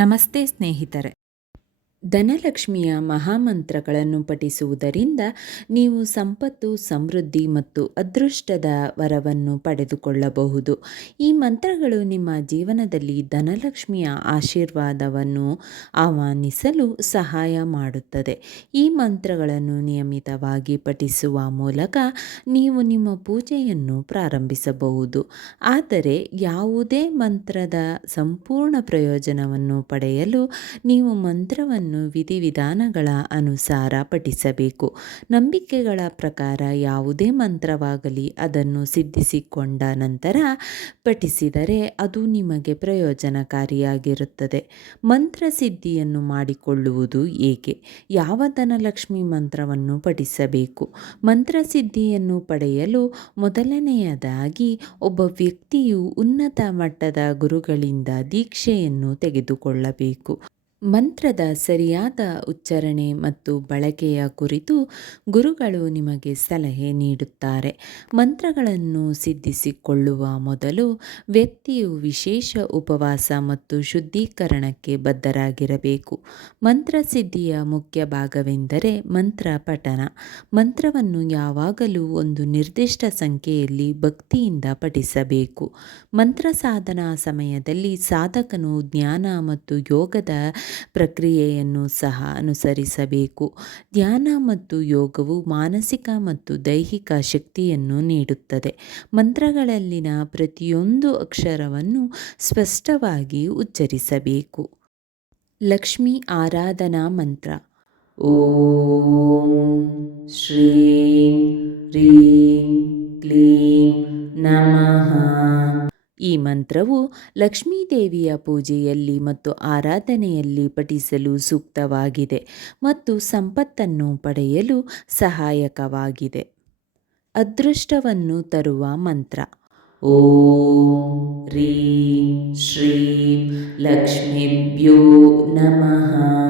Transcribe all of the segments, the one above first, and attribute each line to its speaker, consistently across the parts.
Speaker 1: ನಮಸ್ತೆ ಸ್ನೇಹಿತರೆ. ಧನಲಕ್ಷ್ಮಿಯ ಮಹಾಮಂತ್ರಗಳನ್ನು ಪಠಿಸುವುದರಿಂದ ನೀವು ಸಂಪತ್ತು, ಸಮೃದ್ಧಿ ಮತ್ತು ಅದೃಷ್ಟದ ವರವನ್ನು ಪಡೆದುಕೊಳ್ಳಬಹುದು. ಈ ಮಂತ್ರಗಳು ನಿಮ್ಮ ಜೀವನದಲ್ಲಿ ಧನಲಕ್ಷ್ಮಿಯ ಆಶೀರ್ವಾದವನ್ನು ಆಹ್ವಾನಿಸಲು ಸಹಾಯ ಮಾಡುತ್ತದೆ. ಈ ಮಂತ್ರಗಳನ್ನು ನಿಯಮಿತವಾಗಿ ಪಠಿಸುವ ಮೂಲಕ ನೀವು ನಿಮ್ಮ ಪೂಜೆಯನ್ನು ಪ್ರಾರಂಭಿಸಬಹುದು. ಆದರೆ ಯಾವುದೇ ಮಂತ್ರದ ಸಂಪೂರ್ಣ ಪ್ರಯೋಜನವನ್ನು ಪಡೆಯಲು ನೀವು ಮಂತ್ರವನ್ನು ವಿಧಿವಿಧಾನಗಳ ಅನುಸಾರ ಪಠಿಸಬೇಕು. ನಂಬಿಕೆಗಳ ಪ್ರಕಾರ ಯಾವುದೇ ಮಂತ್ರವಾಗಲಿ ಅದನ್ನು ಸಿದ್ಧಿಸಿಕೊಂಡ ನಂತರ ಪಠಿಸಿದರೆ ಅದು ನಿಮಗೆ ಪ್ರಯೋಜನಕಾರಿಯಾಗಿರುತ್ತದೆ. ಮಂತ್ರ ಸಿದ್ಧಿಯನ್ನು ಮಾಡಿಕೊಳ್ಳುವುದು ಏಕೆ? ಯಾವ ಧನಲಕ್ಷ್ಮಿ ಮಂತ್ರವನ್ನು ಪಠಿಸಬೇಕು? ಮಂತ್ರಸಿದ್ಧಿಯನ್ನು ಪಡೆಯಲು ಮೊದಲನೆಯದಾಗಿ ಒಬ್ಬ ವ್ಯಕ್ತಿಯು ಉನ್ನತ ಮಟ್ಟದ ಗುರುಗಳಿಂದ ದೀಕ್ಷೆಯನ್ನು ತೆಗೆದುಕೊಳ್ಳಬೇಕು. ಮಂತ್ರದ ಸರಿಯಾದ ಉಚ್ಚಾರಣೆ ಮತ್ತು ಬಳಕೆಯ ಕುರಿತು ಗುರುಗಳು ನಿಮಗೆ ಸಲಹೆ ನೀಡುತ್ತಾರೆ. ಮಂತ್ರಗಳನ್ನು ಸಿದ್ಧಿಸಿಕೊಳ್ಳುವ ಮೊದಲು ವ್ಯಕ್ತಿಯು ವಿಶೇಷ ಉಪವಾಸ ಮತ್ತು ಶುದ್ಧೀಕರಣಕ್ಕೆ ಬದ್ಧರಾಗಿರಬೇಕು. ಮಂತ್ರ ಸಿದ್ಧಿಯ ಮುಖ್ಯ ಭಾಗವೆಂದರೆ ಮಂತ್ರ ಪಠನ ಮಂತ್ರವನ್ನು ಯಾವಾಗಲೂ ಒಂದು ನಿರ್ದಿಷ್ಟ ಸಂಖ್ಯೆಯಲ್ಲಿ ಭಕ್ತಿಯಿಂದ ಪಠಿಸಬೇಕು. ಮಂತ್ರ ಸಾಧನಾ ಸಮಯದಲ್ಲಿ ಸಾಧಕನು ಜ್ಞಾನ ಮತ್ತು ಯೋಗದ ಪ್ರಕ್ರಿಯೆಯನ್ನು ಸಹ ಅನುಸರಿಸಬೇಕು. ಧ್ಯಾನ ಮತ್ತು ಯೋಗವು ಮಾನಸಿಕ ಮತ್ತು ದೈಹಿಕ ಶಕ್ತಿಯನ್ನು ನೀಡುತ್ತದೆ. ಮಂತ್ರಗಳಲ್ಲಿನ ಪ್ರತಿಯೊಂದು ಅಕ್ಷರವನ್ನು ಸ್ಪಷ್ಟವಾಗಿ ಉಚ್ಚರಿಸಬೇಕು. ಲಕ್ಷ್ಮೀ ಆರಾಧನಾ ಮಂತ್ರ. ಓಂ ಶ್ರೀಂ, ರೀಂ, ಕ್ಲೀಂ, ನಮಃ. ಈ ಮಂತ್ರವು ಲಕ್ಷ್ಮೀದೇವಿಯ ಪೂಜೆಯಲ್ಲಿ ಮತ್ತು ಆರಾಧನೆಯಲ್ಲಿ ಪಠಿಸಲು ಸೂಕ್ತವಾಗಿದೆ ಮತ್ತು ಸಂಪತ್ತನ್ನು ಪಡೆಯಲು ಸಹಾಯಕವಾಗಿದೆ. ಅದೃಷ್ಟವನ್ನು ತರುವ ಮಂತ್ರ. ಓಂ ಶ್ರೀಂ ಲಕ್ಷ್ಮೀಭ್ಯೋ ನಮಃ.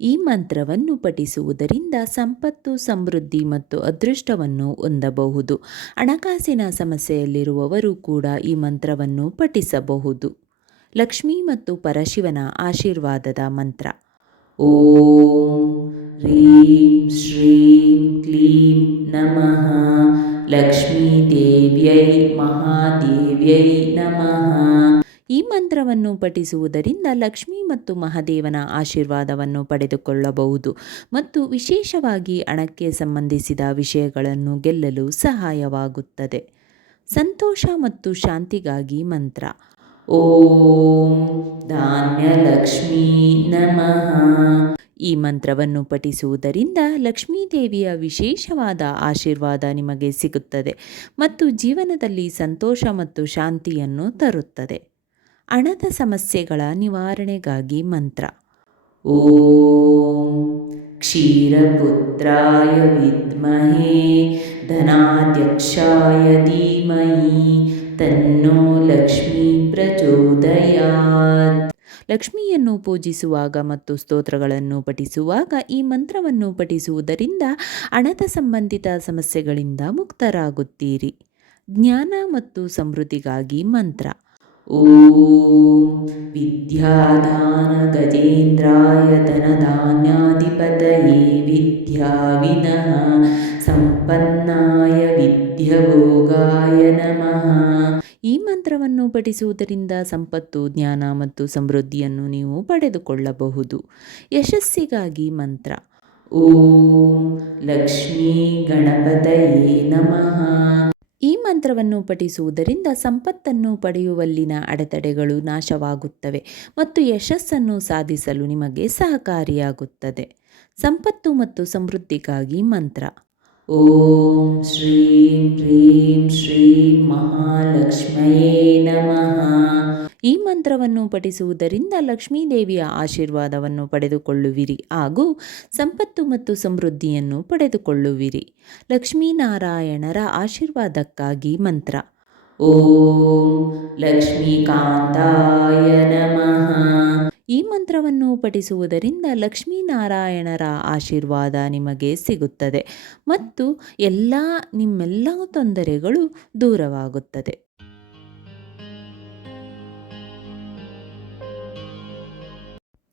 Speaker 1: ಈ ಮಂತ್ರವನ್ನು ಪಠಿಸುವುದರಿಂದ ಸಂಪತ್ತು, ಸಮೃದ್ಧಿ ಮತ್ತು ಅದೃಷ್ಟವನ್ನು ಹೊಂದಬಹುದು. ಹಣಕಾಸಿನ ಸಮಸ್ಯೆಯಲ್ಲಿರುವವರು ಕೂಡ ಈ ಮಂತ್ರವನ್ನು ಪಠಿಸಬಹುದು. ಲಕ್ಷ್ಮಿ ಮತ್ತು ಪರಶಿವನ ಆಶೀರ್ವಾದದ ಮಂತ್ರ. ಓಂ ರೀಂ ಶ್ರೀಂ ಕ್ಲೀಂ ನಮಃ. ಲಕ್ಷ್ಮೀ ದೇವ್ಯೈ ಮಹಾದೇವ್ಯೈ ನಮಃ. ಈ ಮಂತ್ರವನ್ನು ಪಠಿಸುವುದರಿಂದ ಲಕ್ಷ್ಮಿ ಮತ್ತು ಮಹಾದೇವನ ಆಶೀರ್ವಾದವನ್ನು ಪಡೆದುಕೊಳ್ಳಬಹುದು ಮತ್ತು ವಿಶೇಷವಾಗಿ ಹಣಕ್ಕೆ ಸಂಬಂಧಿಸಿದ ವಿಷಯಗಳನ್ನು ಗೆಲ್ಲಲು ಸಹಾಯವಾಗುತ್ತದೆ. ಸಂತೋಷ ಮತ್ತು ಶಾಂತಿಗಾಗಿ ಮಂತ್ರ. ಓಂ ಧಾನ್ಯಲಕ್ಷ್ಮೀ ನಮಃ. ಈ ಮಂತ್ರವನ್ನು ಪಠಿಸುವುದರಿಂದ ಲಕ್ಷ್ಮೀದೇವಿಯ ವಿಶೇಷವಾದ ಆಶೀರ್ವಾದ ನಿಮಗೆ ಸಿಗುತ್ತದೆ ಮತ್ತು ಜೀವನದಲ್ಲಿ ಸಂತೋಷ ಮತ್ತು ಶಾಂತಿಯನ್ನು ತರುತ್ತದೆ. ಹಣದ ಸಮಸ್ಯೆಗಳ ನಿವಾರಣೆಗಾಗಿ ಮಂತ್ರ. ಓಂ ಕ್ಷೀರಪುತ್ರಾಯ ವಿದ್ಮಹೇ ಧನಾಧ್ಯಕ್ಷಾಯ ಧೀಮಹಿ ತನ್ನೋ ಲಕ್ಷ್ಮೀ ಪ್ರಚೋದಯಾತ್. ಲಕ್ಷ್ಮಿಯನ್ನು ಪೂಜಿಸುವಾಗ ಮತ್ತು ಸ್ತೋತ್ರಗಳನ್ನು ಪಠಿಸುವಾಗ ಈ ಮಂತ್ರವನ್ನು ಪಠಿಸುವುದರಿಂದ ಹಣದ ಸಂಬಂಧಿತ ಸಮಸ್ಯೆಗಳಿಂದ ಮುಕ್ತರಾಗುತ್ತೀರಿ. ಜ್ಞಾನ ಮತ್ತು ಸಮೃದ್ಧಿಗಾಗಿ ಮಂತ್ರ. ॐ विद्यादानगजेन्द्राय धनधान्याधिपतये विद्याविनः ಸಂಪನ್ನಾಯ ವಿದ್ಯಭೋಗಾಯ ನಮಃ ಈ ಮಂತ್ರವನ್ನು ಪಠಿಸುವುದರಿಂದ ಸಂಪತ್ತು ಜ್ಞಾನ ಮತ್ತು ಸಮೃದ್ಧಿಯನ್ನು ನೀವು ಪಡೆದುಕೊಳ್ಳಬಹುದು ಯಶಸ್ಸಿಗಾಗಿ ಮಂತ್ರ ಓಂ ಲಕ್ಷ್ಮೀ ಗಣಪತಯೇ ನಮಃ ಈ ಮಂತ್ರವನ್ನು ಪಠಿಸುವುದರಿಂದ ಸಂಪತ್ತನ್ನು ಪಡೆಯುವಲ್ಲಿನ ಅಡೆತಡೆಗಳು ನಾಶವಾಗುತ್ತವೆ ಮತ್ತು ಯಶಸ್ಸನ್ನು ಸಾಧಿಸಲು ನಿಮಗೆ ಸಹಕಾರಿಯಾಗುತ್ತದೆ. ಸಂಪತ್ತು ಮತ್ತು ಸಮೃದ್ಧಿಗಾಗಿ ಮಂತ್ರ. ಓಂ ಶ್ರೀಂ ಹ್ರೀಂ ಶ್ರೀ ಮಹಾಲಕ್ಷ್ಮಯೇ ನಮಃ ಈ ಮಂತ್ರವನ್ನು ಪಠಿಸುವುದರಿಂದ ಲಕ್ಷ್ಮೀದೇವಿಯ ಆಶೀರ್ವಾದವನ್ನು ಪಡೆದುಕೊಳ್ಳುವಿರಿ ಹಾಗೂ ಸಂಪತ್ತು ಮತ್ತು ಸಮೃದ್ಧಿಯನ್ನು ಪಡೆದುಕೊಳ್ಳುವಿರಿ. ಲಕ್ಷ್ಮೀನಾರಾಯಣರ ಆಶೀರ್ವಾದಕ್ಕಾಗಿ ಮಂತ್ರ. ಓಂ ಲಕ್ಷ್ಮೀಕಾಂತಾಯ ನಮಃ. ಈ ಮಂತ್ರವನ್ನು ಪಠಿಸುವುದರಿಂದ ಲಕ್ಷ್ಮೀನಾರಾಯಣರ ಆಶೀರ್ವಾದ ನಿಮಗೆ ಸಿಗುತ್ತದೆ ಮತ್ತು ಎಲ್ಲ ನಿಮ್ಮೆಲ್ಲ ತೊಂದರೆಗಳು ದೂರವಾಗುತ್ತದೆ.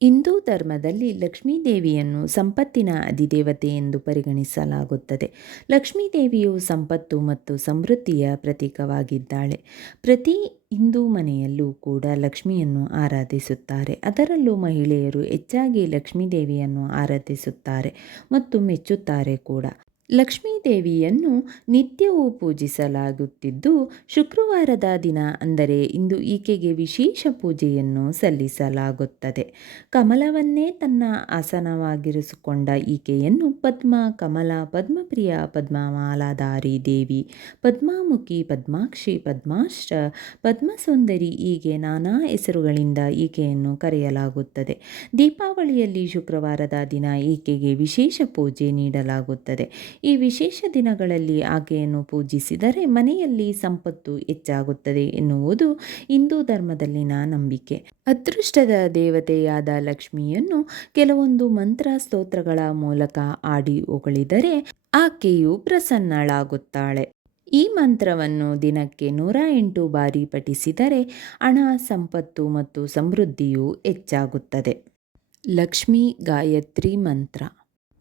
Speaker 1: ಹಿಂದೂ ಧರ್ಮದಲ್ಲಿ ಲಕ್ಷ್ಮೀದೇವಿಯನ್ನು ಸಂಪತ್ತಿನ ಅಧಿದೇವತೆ ಎಂದು ಪರಿಗಣಿಸಲಾಗುತ್ತದೆ. ಲಕ್ಷ್ಮೀದೇವಿಯು ಸಂಪತ್ತು ಮತ್ತು ಸಮೃದ್ಧಿಯ ಪ್ರತೀಕವಾಗಿದ್ದಾಳೆ. ಪ್ರತಿ ಹಿಂದೂ ಮನೆಯಲ್ಲೂ ಕೂಡ ಲಕ್ಷ್ಮಿಯನ್ನು ಆರಾಧಿಸುತ್ತಾರೆ. ಅದರಲ್ಲೂ ಮಹಿಳೆಯರು ಹೆಚ್ಚಾಗಿ ಲಕ್ಷ್ಮೀದೇವಿಯನ್ನು ಆರಾಧಿಸುತ್ತಾರೆ ಮತ್ತು ಮೆಚ್ಚುತ್ತಾರೆ ಕೂಡ. ಲಕ್ಷ್ಮೀ ದೇವಿಯನ್ನು ನಿತ್ಯವೂ ಪೂಜಿಸಲಾಗುತ್ತಿದ್ದು, ಶುಕ್ರವಾರದ ದಿನ ಅಂದರೆ ಇಂದು ಈಕೆಗೆ ವಿಶೇಷ ಪೂಜೆಯನ್ನು ಸಲ್ಲಿಸಲಾಗುತ್ತದೆ. ಕಮಲವನ್ನೇ ತನ್ನ ಆಸನವಾಗಿರಿಸಿಕೊಂಡ ಈಕೆಯನ್ನು ಪದ್ಮ, ಕಮಲ, ಪದ್ಮಪ್ರಿಯ, ಪದ್ಮಮಾಲಾಧಾರಿ ದೇವಿ, ಪದ್ಮಾಮುಖಿ, ಪದ್ಮಾಕ್ಷಿ, ಪದ್ಮಾಶ್ರ, ಪದ್ಮಸುಂದರಿ ಹೀಗೆ ನಾನಾ ಹೆಸರುಗಳಿಂದ ಈಕೆಯನ್ನು ಕರೆಯಲಾಗುತ್ತದೆ. ದೀಪಾವಳಿಯಲ್ಲಿ ಶುಕ್ರವಾರದ ದಿನ ಈಕೆಗೆ ವಿಶೇಷ ಪೂಜೆ ನೀಡಲಾಗುತ್ತದೆ. ಈ ವಿಶೇಷ ದಿನಗಳಲ್ಲಿ ಆಕೆಯನ್ನು ಪೂಜಿಸಿದರೆ ಮನೆಯಲ್ಲಿ ಸಂಪತ್ತು ಹೆಚ್ಚಾಗುತ್ತದೆ ಎನ್ನುವುದು ಹಿಂದೂ ಧರ್ಮದಲ್ಲಿನ ನಂಬಿಕೆ. ಅದೃಷ್ಟದ ದೇವತೆಯಾದ ಲಕ್ಷ್ಮಿಯನ್ನು ಕೆಲವೊಂದು ಮಂತ್ರ ಸ್ತೋತ್ರಗಳ ಮೂಲಕ ಆಡಿ ಹೊಗಳಿದರೆ ಆಕೆಯು ಪ್ರಸನ್ನಳಾಗುತ್ತಾಳೆ. ಈ ಮಂತ್ರವನ್ನು ದಿನಕ್ಕೆ ನೂರ ಎಂಟು ಬಾರಿ ಪಠಿಸಿದರೆ ಹಣ, ಸಂಪತ್ತು ಮತ್ತು ಸಮೃದ್ಧಿಯು ಹೆಚ್ಚಾಗುತ್ತದೆ. ಲಕ್ಷ್ಮೀ ಗಾಯತ್ರಿ ಮಂತ್ರ.